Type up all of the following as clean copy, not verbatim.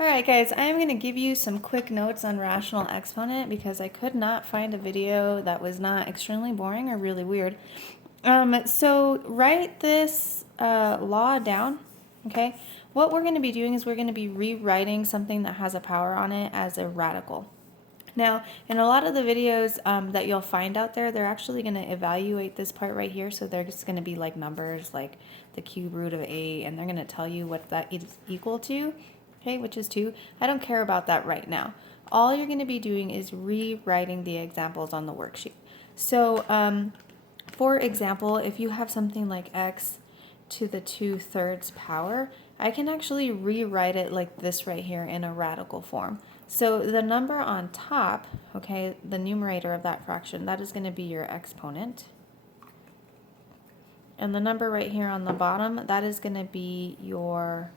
Alright guys, I am going to give you some quick notes on rational exponent because I could not find a video that was not extremely boring or really weird. So write this law down, okay? What we're going to be doing is we're going to be rewriting something that has a power on it as a radical. Now, in a lot of the videos that you'll find out there, they're actually going to evaluate this part right here. So they're just going to be like numbers like the cube root of 8, and they're going to tell you what that is equal to, okay, which is 2. I don't care about that right now. All you're going to be doing is rewriting the examples on the worksheet. So, for example, if you have something like x to the 2/3 power, I can actually rewrite it like this right here in a radical form. So the number on top, okay, the numerator of that fraction, that is going to be your exponent. And the number right here on the bottom, that is going to be your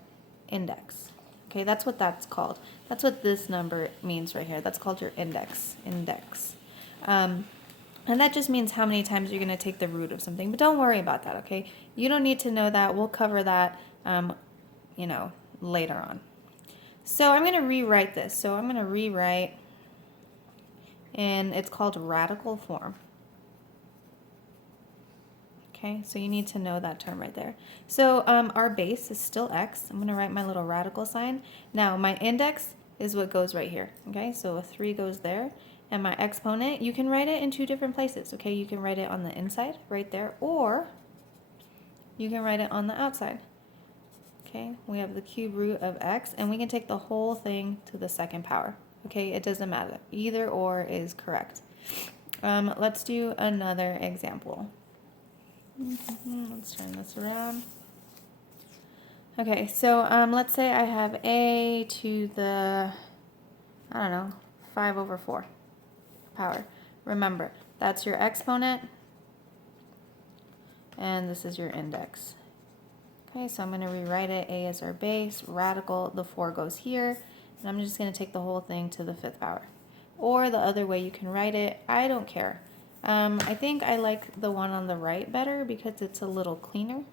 index. Okay, that's what that's called. That's what this number means right here. That's called your index. And that just means how many times you're going to take the root of something. But don't worry about that, okay? You don't need to know that. We'll cover that, later on. So I'm going to rewrite this. So I'm going to rewrite, and it's called radical form. Okay, so you need to know that term right there. So our base is still x. I'm going to write my little radical sign. Now my index is what goes right here. Okay, so a 3 goes there. And my exponent, you can write it in 2 different places. Okay, you can write it on the inside right there, or you can write it on the outside. Okay, we have the cube root of x, and we can take the whole thing to the second power. Okay, it doesn't matter. Either or is correct. Let's do another example. Let's turn this around. Okay, so let's say I have a to the, 5/4 power. Remember, that's your exponent, and this is your index. Okay, so I'm going to rewrite it. A is our base, radical, the 4 goes here, and I'm just going to take the whole thing to the 5th power. Or the other way you can write it, I don't care. I think I like the one on the right better because it's a little cleaner.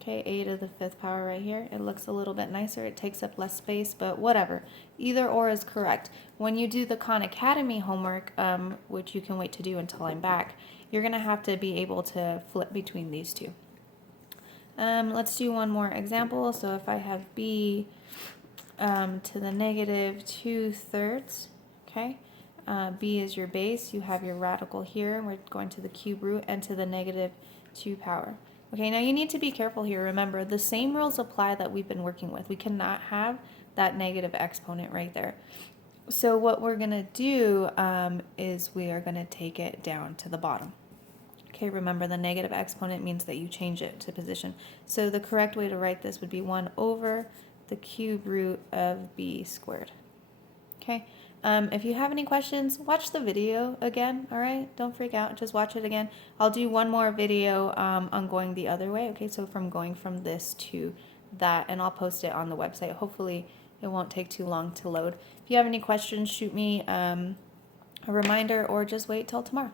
Okay, a to the 5th power right here. It looks a little bit nicer. It takes up less space, but whatever. Either or is correct. When you do the Khan Academy homework, which you can wait to do until I'm back, you're going to have to be able to flip between these two. Let's do one more example. So if I have b to the negative 2/3, okay, b is your base. You have your radical here. We're going to the cube root and to the negative 2 power. Okay, now you need to be careful here. Remember, the same rules apply that we've been working with. We cannot have that negative exponent right there. So what we're going to do is we are going to take it down to the bottom. Okay, remember the negative exponent means that you change it to position. So the correct way to write this would be 1 over the cube root of b squared. Okay, if you have any questions, watch the video again, all right? Don't freak out, just watch it again. I'll do one more video on going the other way, okay? So from going from this to that, and I'll post it on the website. Hopefully it won't take too long to load. If you have any questions, shoot me a reminder or just wait till tomorrow.